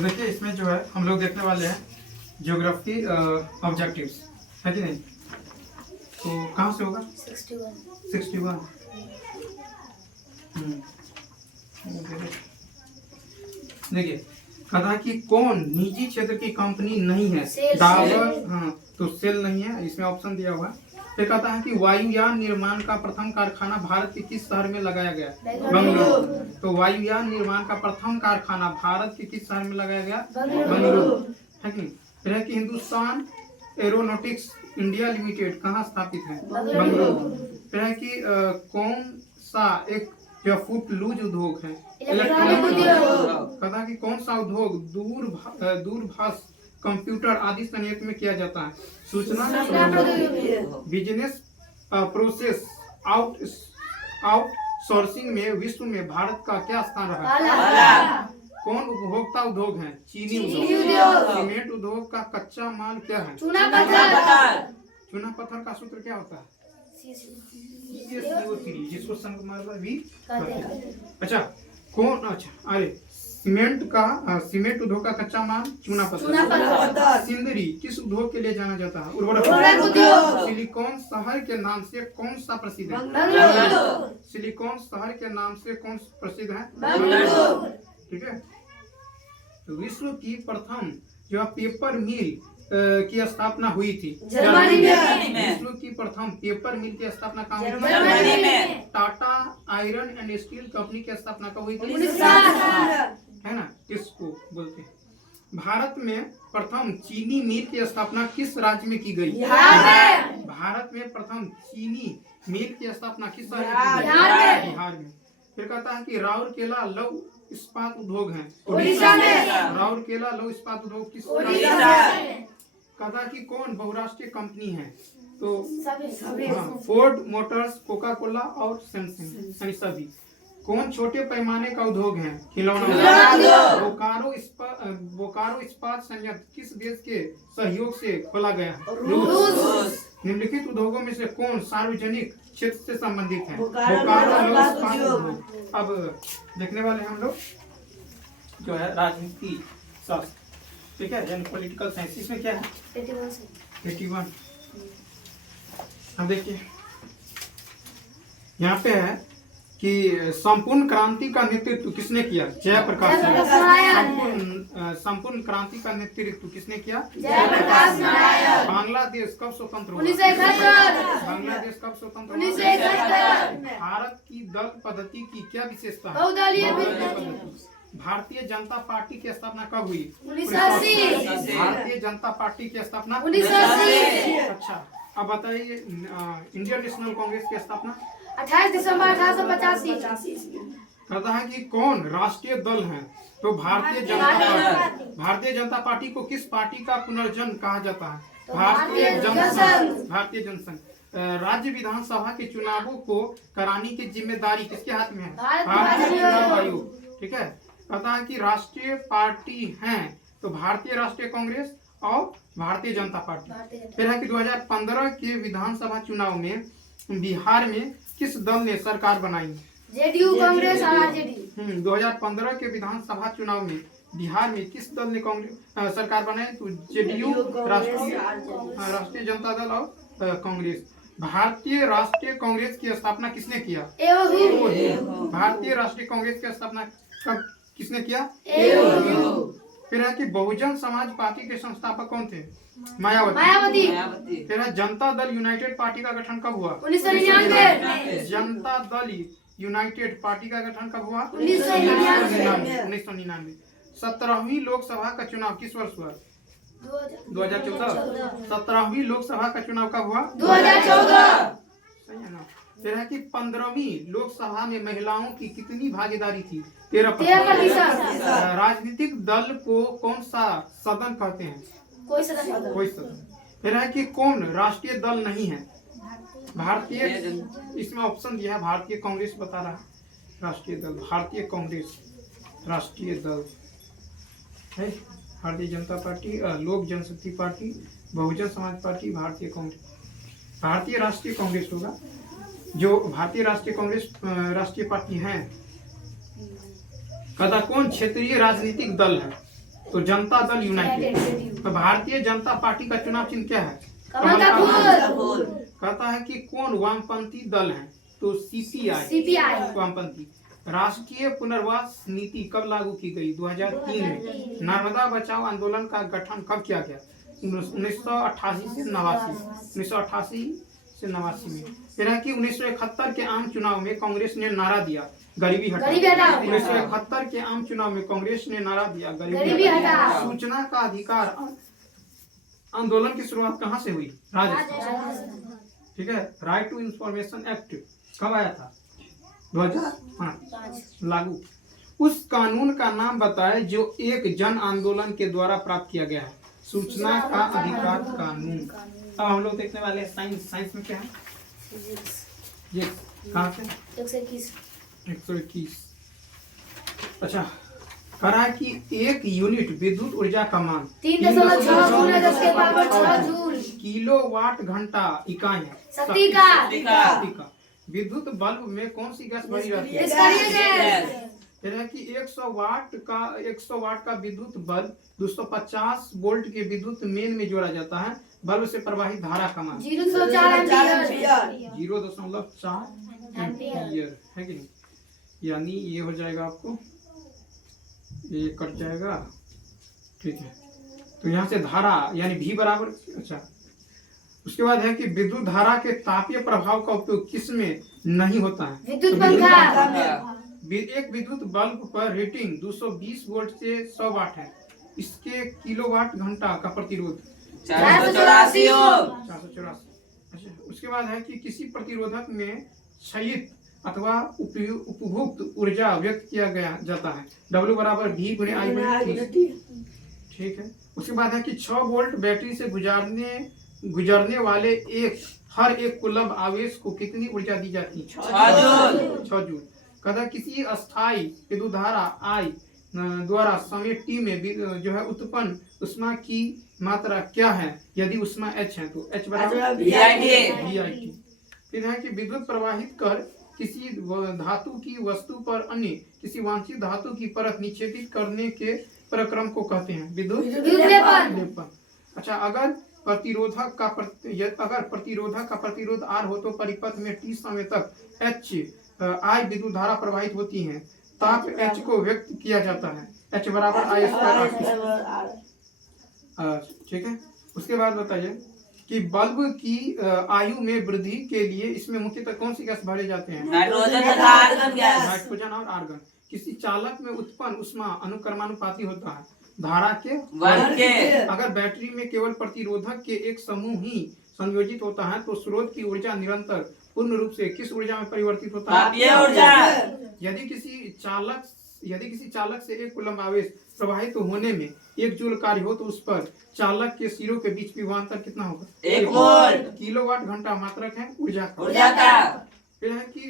तो देखिए इसमें जो है हम लोग देखने वाले हैं ज्योग्राफी ऑब्जेक्टिव्स, है कि नहीं। तो कहाँ से होगा 61। देखिए कहा कि कौन निजी क्षेत्र की कंपनी नहीं है, डाबर, हाँ तो सेल नहीं है, इसमें ऑप्शन दिया हुआ है। फिर कहता है कि वायुयान निर्माण का प्रथम कारखाना भारत के किस शहर में लगाया गया, बेंगलुरु। तो वायुयान निर्माण का प्रथम कारखाना भारत के किस शहर में लगाया गया, बेंगलुरु, है कि नहीं। फिर है कि हिंदुस्तान एरोनॉटिक्स इंडिया लिमिटेड कहाँ स्थापित है, बेंगलुरु। फिर है कि कौन सा एक जो फुट लूज उद्योग है, इलेक्ट्रॉनिक उद्योग। कहा कि कौन सा उद्योग दूरभाष कंप्यूटर आदि संयंत्र में किया जाता है, सूचना बिजनेस प्रोसेस आउटसोर्सिंग में विश्व में भारत का क्या स्थान रहा। कौन उपभोक्ता उद्योग है, चीनी उद्योग। सीमेंट उद्योग का कच्चा माल क्या है, चूना पत्थर का सूत्र क्या होता है, जिसको संगमरमर भी कहते हैं। अच्छा कौन, अच्छा अरे सीमेंट उद्योग का कच्चा माल चूना पत्थर। सिंदरी किस उद्योग के लिए जाना जाता है, उर्वरक उद्योग। सिलिकॉन शहर के नाम से कौन सा प्रसिद्ध है, सिलिकॉन शहर के नाम से कौन प्रसिद्ध है, ठीक है। तो विश्व की प्रथम जो पेपर मिल की स्थापना हुई थी जर्मनी में। विश्व की प्रथम पेपर मिल की स्थापना कहाँ हुई थी, Tata iron and steel company की स्थापना कब हुई थी, है ना, किसको बोलते हैं। भारत में प्रथम चीनी मिल की स्थापना किस राज्य में की गई, भारत में प्रथम चीनी मिल की स्थापना किस राज्य में की गई, बिहार में। फिर कहता है कि राउरकेला लौह इस्पात उद्योग है, उड़ीसा में। राउरकेला लौह इस्पात उद्योग किस राज्य में। कहता कि कौन बहुराष्ट्रीय कंपनी है, तो फोर्ड मोटर्स, कोका कोला और सैमसंग सभी। कौन छोटे पैमाने का उद्योग है, खिलौना। बोकारो इस्पात संयंत्र किस देश के सहयोग से खोला गया है, रूस। निम्नलिखित उद्योगों में से कौन सार्वजनिक क्षेत्र से संबंधित है, बोकारो इस्पात उद्योग। अब देखने वाले हम लोग जो है राजनीति शास्त्र, ठीक है, यानी पॉलिटिकल साइंस। इसमें क्या है 81। अब देखिए यहाँ पे है कि संपूर्ण क्रांति का नेतृत्व किसने किया, जयप्रकाश नारायण। संपूर्ण क्रांति का नेतृत्व किसने किया, जयप्रकाश नारायण। बांग्लादेश कब स्वतंत्र हुआ, 1971। बांग्लादेश कब स्वतंत्र हुआ। भारत की दल पद्धति की क्या विशेषता है, भारतीय जनता पार्टी की स्थापना कब हुई, 1980। भारतीय जनता पार्टी की स्थापना 1980। अच्छा अब बताइए इंडियन नेशनल कांग्रेस की स्थापना 28 दिसंबर 1885। कहता है कि कौन राष्ट्रीय दल है, तो भारतीय जनता पार्टी को किस पार्टी का पुनर्जन्म कहा जाता है, भारतीय जनसंघ। राज्य विधानसभा के चुनावों को कराने की जिम्मेदारी किसके हाथ में है, भारतीय चुनाव आयोग, ठीक है। कहता है कि राष्ट्रीय पार्टी हैं, तो भारतीय राष्ट्रीय कांग्रेस और भारतीय जनता पार्टी। फिर है कि 2015 के विधानसभा चुनाव में बिहार में किस दल ने सरकार बनाई, जेडीयू, कांग्रेस और आरजेडी। 2015 के विधानसभा चुनाव में बिहार में किस दल ने सरकार बनाई, तो जेडीयू, राष्ट्रीय जनता दल और कांग्रेस। भारतीय राष्ट्रीय कांग्रेस की स्थापना किसने किया, भारतीय राष्ट्रीय कांग्रेस की स्थापना किसने किया, फिर है कि बहुजन समाज पार्टी के संस्थापक कौन थे, मायावती। फिर है जनता दल यूनाइटेड पार्टी का गठन कब हुआ, 1999। जनता दल यूनाइटेड पार्टी का गठन कब हुआ, 1999। 17वीं लोकसभा का चुनाव किस वर्ष हुआ, 2014। 17वीं लोकसभा का चुनाव कब हुआ, 2014, सही है ना। फिर है कि 15वीं लोकसभा में महिलाओं की कितनी भागीदारी थी, 13%। राजनीतिक दल को कौन सा सदन कहते हैं, कोई सदन। फिर है कि कौन राष्ट्रीय दल नहीं है, भारतीय, इसमें ऑप्शन दिया है भारतीय कांग्रेस बता रहा है, राष्ट्रीय दल भारतीय कांग्रेस, राष्ट्रीय दल है भारतीय जनता पार्टी, लोक जनशक्ति पार्टी, बहुजन समाज पार्टी, भारतीय कांग्रेस। भारतीय राष्ट्रीय कांग्रेस होगा, जो भारतीय राष्ट्रीय कांग्रेस राष्ट्रीय पार्टी है। कदा कौन क्षेत्रीय राजनीतिक दल है, तो जनता दल यूनाइटेड। तो भारतीय जनता पार्टी का चुनाव चिन्ह क्या है? कमल का फूल। कहता है कि कौन वामपंथी दल है? तो सीपीआई सीपीआई। वामपंथी। राष्ट्रीय पुनर्वास नीति कब लागू की गई? 2003 में। नर्मदा बचाओ आंदोलन का गठन कब किया गया? 1988 से 89। 1988 से 89 में। फिर है कि 1971 के आम चुनाव में कांग्रेस ने नारा दिया गरीबी हटाओ। 1971 के आम चुनाव में कांग्रेस ने नारा दिया गरीबी हटाओ। सूचना का अधिकार आंदोलन की शुरुआत कहाँ से हुई? राजस्थान। ठीक है। राइट टू इंफॉर्मेशन एक्ट कब आया था? 2005 लागू। उस कानून का नाम बताए जो एक जन आंदोलन के द्वारा प्राप्त किया गया है। सूचना का अधिकार कानून। अब हम लोग देखने वाले साइंस। साइंस में क्या है? ये कहाँ से? 121। अच्छा, करा कि एक यूनिट विद्युत ऊर्जा का मान 3.6 जूल। किलोवाट घंटा इकाई है शक्ति का। विद्युत बल्ब में कौन सी गैस भरी रहती है? यह है कि 100 वाट का विद्युत बल्ब 250 वोल्ट के विद्युत मेन में जोड़ा जाता है। बल्ब से प्रवाहित धारा का मान 0.4 एम्पियर है कि नहीं? यानी ये हो जाएगा आपको, ये कट जाएगा। ठीक है। तो यहाँ से धारा यानी V बराबर। अच्छा, उसके बाद है कि विद्युत धारा के तापीय प्रभाव का उपयोग किस में नहीं होता है? विद्युत पंखा। एक विद्युत बल्ब पर रेटिंग 220 वोल्ट से 100 वाट है। इसके किलोवाट घंटा का प्रतिरोध 484। अच्छा, उसके बाद है कि किसी प्रतिरोधक में क्षयित अथवा उपभुक्त ऊर्जा व्यक्त किया गया जाता है। W बराबर V गुणे I। ठीक है। उसके बाद है कि 6 वोल्ट बैटरी से गुजरने वाले हर एक कुलम्ब आवेश को कितनी ऊर्जा दी जाती है? 6 जूल। कदा किसी अस्थायी विद्युत धारा I द्वारा समय T में जो है उत्पन्न उष्मा की मात्रा क्या है? यदि उष्मा H है तो H बराबर VIT। फिर है कि विद्युत प्रवाहित कर किसी धातु की वस्तु पर अन्य किसी वांछित धातु की परत निक्षेपित करने के प्रक्रम को कहते हैं विद्युत लेपन। अच्छा, अगर प्रतिरोधक का प्रतिरोध R हो तो परिपथ में T समय तक I विद्युत धारा प्रवाहित होती है। ताप H को व्यक्त किया जाता है H बराबर I²R। ठीक है। उसके बाद बताइए कि बल्ब की आयु में वृद्धि के लिए इसमें मुख्यतः कौन सी गैस भरे जाते हैं? नाइट्रोजन और आर्गन। किसी चालक में उत्पन्न उष्मा अनुक्रमानुपाती होता है धारा के वर्ग के। अगर बैटरी में केवल प्रतिरोधक के एक समूह ही संयोजित होता है तो स्रोत की ऊर्जा निरंतर पूर्ण रूप से किस ऊर्जा में परिवर्तित होता है? यदि किसी चालक से एक कूलम आवेश प्रवाहित होने में 1 जूल कार्य हो तो उस पर चालक के सिरों के बीच विभवांतर कितना होगा? 1 वोल्ट। किलोवाट घंटा मात्रक है ऊर्जा का। फिर है कि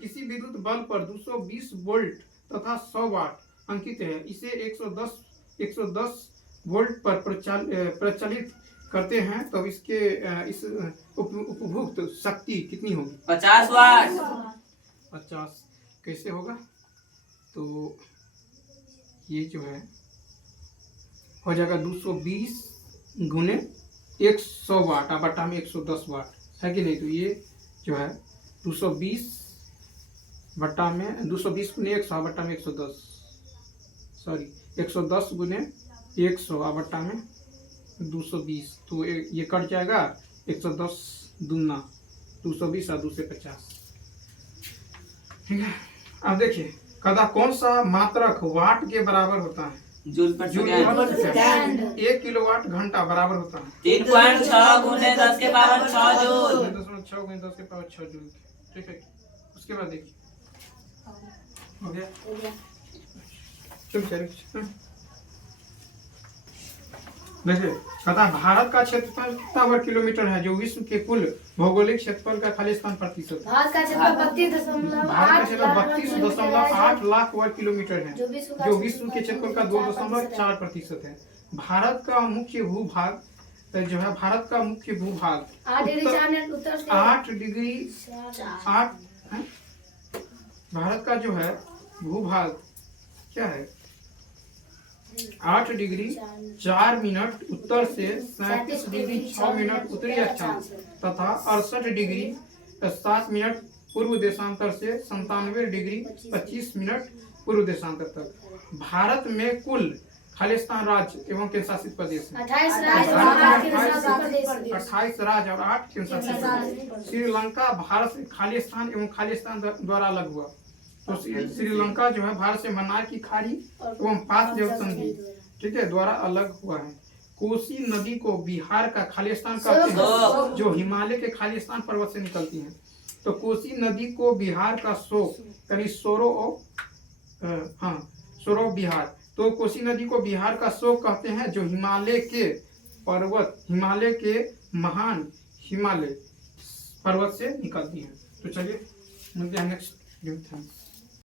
किसी विद्युत बल्ब पर 220 वोल्ट तथा 100 वाट अंकित है। इसे 110 वोल्ट पर प्रचलित करते हैं तो इसके इस उपभुक्त शक्ति कितनी होगी? 50 वाट। 50 कैसे होगा? तो ये जो है हो जाएगा 220 गुने 100 वाट बटा में 110 वाट है कि नहीं? तो ये जो है 220 बटा में 220 गुने 100 बटा में 110 सॉरी 110 गुने 100 बटा में 220। तो ये कट जाएगा 110 दूना 220 और 2 से 50। ठीक है। अब देखिए कदा कौन सा मात्रक वाट के बराबर होता है? जूल पर सेकंड। 1 किलोवाट घंटा बराबर होता है 3.6 गुने 10 के पावर 6 जूल। 6 गुने 10 के पावर 6 जूल। ठीक है। उसके बाद देखिए हो गया। चल देखिए कदा भारत का क्षेत्रफल कितना वर्ग किलोमीटर है जो विश्व के कुल भौगोलिक क्षेत्रफल का खाली स्थान प्रतिशत? भारत का क्षेत्रफल 32.8 लाख वर्ग किलोमीटर है जो विश्व के क्षेत्रफल का 2.4% है। भारत का मुख्य भूभाग 8 डिग्री 8 भारत का जो है भूभाग क्या है? 8 डिग्री 4 मिनट उत्तर से 37 डिग्री 6 मिनट उत्तरी अक्षांश तथा 68 डिग्री 7 मिनट पूर्व देशांतर से 97 डिग्री 25 मिनट पूर्व देशांतर तक। भारत में कुल खालिस्तान राज्य एवं केंद्र शासित प्रदेश है 28 राज्य और 8 केंद्र शासित प्रदेश। 28 राज्य और 8 केंद्र शासित प्रदेश। श्रीलंका भारत से खालिस्तान एवं खालिस्तान द्वारा अलग हुआ। तो श्रीलंका जो है भारत से मन्नार की खाड़ी एवं पाक जल संधि, ठीक है, द्वारा अलग हुआ है। कोसी नदी को बिहार का खालिस्तान कहते हैं, जो हिमालय के खालिस्तान पर्वत से निकलती है। तो कोसी नदी को बिहार का शोक यानी सोरो बिहार, तो कोसी नदी को बिहार का शोक कहते हैं, जो हिमालय के पर्वत, हिमालय के महान हिमालय पर्वत से निकलती है। तो चलिए मिलते हैं नेक्स्ट।